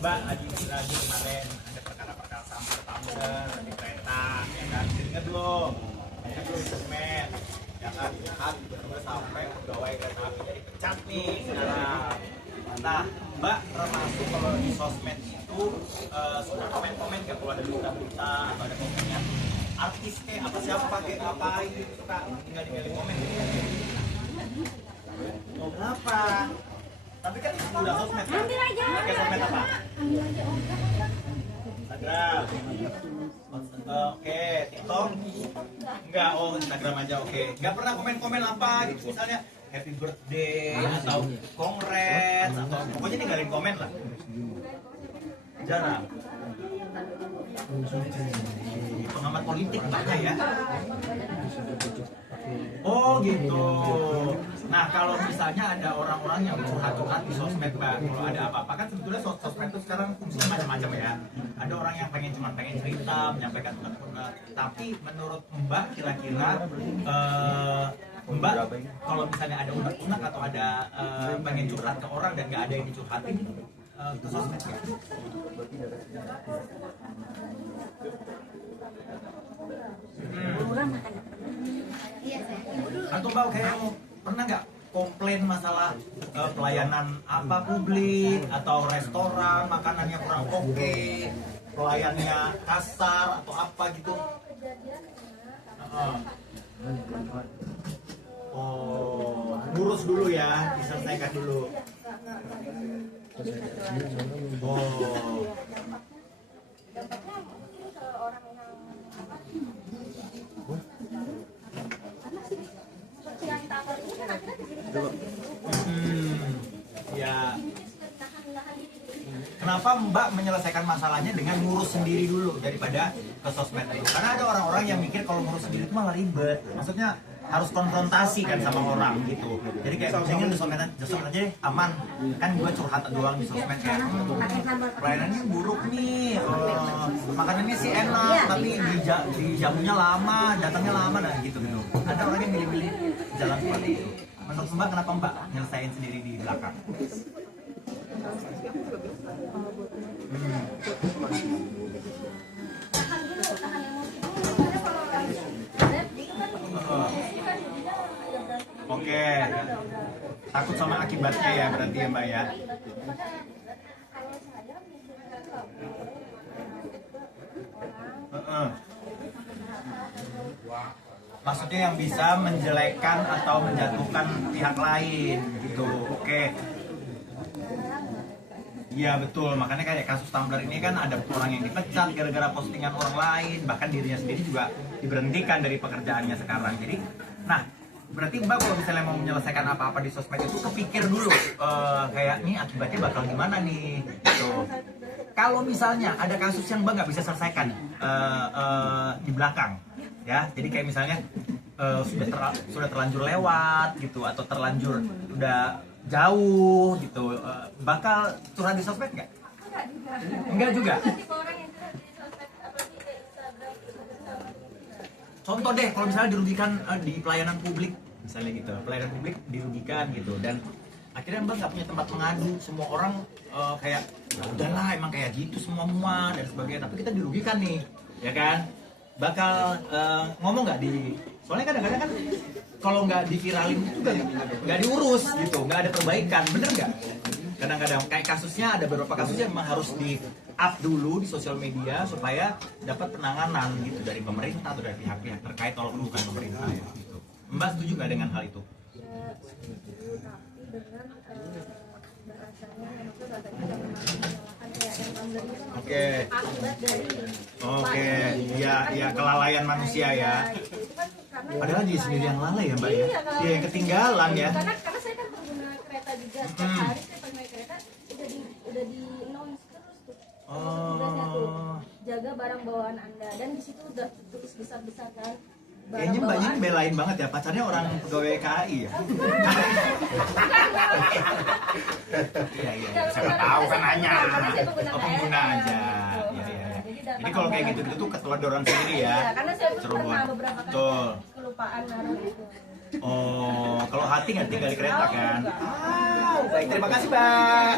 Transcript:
Mbak lagi kemarin ada perkara-perkara tumbler di kereta, ya kan? Ingat belum? Ingat belum di sosmed? Ya kan, sampai pegawai kereta apinya dipecat nih sekarang. Nah, Mbak termasuk kalau di sosmed itu suka komen-komen nggak kalau ada berita-berita atau ada komennya artis apa siapa pakai ngapain suka tinggal komen gitu. Mau berapa? Tapi kan itu udah sosmed kan? Pakai sosmed apa? Instagram. Oke, TikTok? Enggak, oh Instagram aja oke. Enggak pernah komen-komen apa gitu misalnya happy birthday atau congrats atau pokoknya ninggalin komen lah. Jarang. Pengamat politik banyak ya. Oh gitu. Nah kalau misalnya ada orang-orang yang curhat-curhat di sosmed Mbak, kalau ada apa-apa kan sebetulnya sosmed itu sekarang fungsinya macam-macam ya. Ada orang yang pengen cerita, menyampaikan unek-unek. Tapi menurut Mbak kira-kira Mbak kalau misalnya ada unek-unek atau ada pengen curhat ke orang dan nggak ada yang dicurhatin ke sosmed ya? Atau Mbak kayak pernah nggak komplain masalah pelayanan apa publik atau restoran makanannya kurang oke, pelayannya kasar atau apa gitu? Oh, ngurus dulu ya, diselesaikan dulu. Oh. Ya. Kenapa Mbak menyelesaikan masalahnya dengan ngurus sendiri dulu daripada ke sosmed itu? Karena ada orang-orang yang mikir kalau ngurus sendiri itu malah ribet. Maksudnya harus konfrontasi kan sama orang gitu. Jadi kayak misalnya di sosmed aja deh, aman. Kan gue curhat doang di sosmed kayak pelayanannya buruk nih, makanannya sih enak, tapi di jamunya lama, datangnya lama dan gitu. Ada orang yang milih-milih jalan seperti itu. Menurut Mbak kenapa Mbak nyelesain sendiri di belakang? Oke, takut sama akibatnya ya berarti ya Mbak ya. Maksudnya yang bisa menjelekkan atau menjatuhkan pihak lain gitu. Oke. Iya betul, makanya kayak kasus Tumblr ini kan ada orang yang dipecat gara-gara postingan orang lain, bahkan dirinya sendiri juga diberhentikan dari pekerjaannya sekarang. Jadi, nah berarti Mbak kalau misalnya mau menyelesaikan apa-apa di sosmed itu kepikir dulu kayak nih akibatnya bakal gimana nih gitu. Kalau misalnya ada kasus yang Mbak nggak bisa selesaikan di belakang ya, jadi kayak misalnya sudah terlanjur lewat gitu atau terlanjur udah jauh gitu, bakal curhat di sosmed nggak? Enggak juga. Contoh deh, kalau misalnya dirugikan di pelayanan publik, misalnya gitu, pelayanan publik dirugikan gitu, dan akhirnya Mbak nggak punya tempat mengadu, semua orang kayak ya udahlah emang kayak gitu semua dan sebagainya, tapi kita dirugikan nih, ya kan? Bakal ngomong nggak di, soalnya kadang-kadang kan kalau nggak diviralin itu kan nggak diurus gitu, nggak ada perbaikan, bener nggak? Kadang-kadang kayak kasusnya ada beberapa kasusnya memang harus di up dulu di sosial media supaya dapat penanganan gitu dari pemerintah atau dari pihak-pihak terkait walaupun bukan pemerintah ya, gitu. Mbak setuju nggak dengan hal itu? Oke. Oke, ya kelalaian manusia ya. Padahal dia sendiri yang lalai ya Mbak ya. Dia yang ketinggalan ya. Karena saya kan pengguna kereta juga setiap hari saya pakai kereta udah di announce terus tuh. Tugasnya tuh jaga barang bawaan Anda, dan di situ udah tulis besar-besar kan. Kayaknya Mbaknya belain banget ya, pacarnya orang pegawai KAI ya? Iya, siapa tahu kan hanya pengguna aja. Jadi kalau kayak gitu tuh keteledoran sendiri ya. Iya, karena saya pernah beberapa kali kelupaan naruh itu. Oh, kalau hati nggak tinggal di kereta kan? Baik, terima kasih Mbak.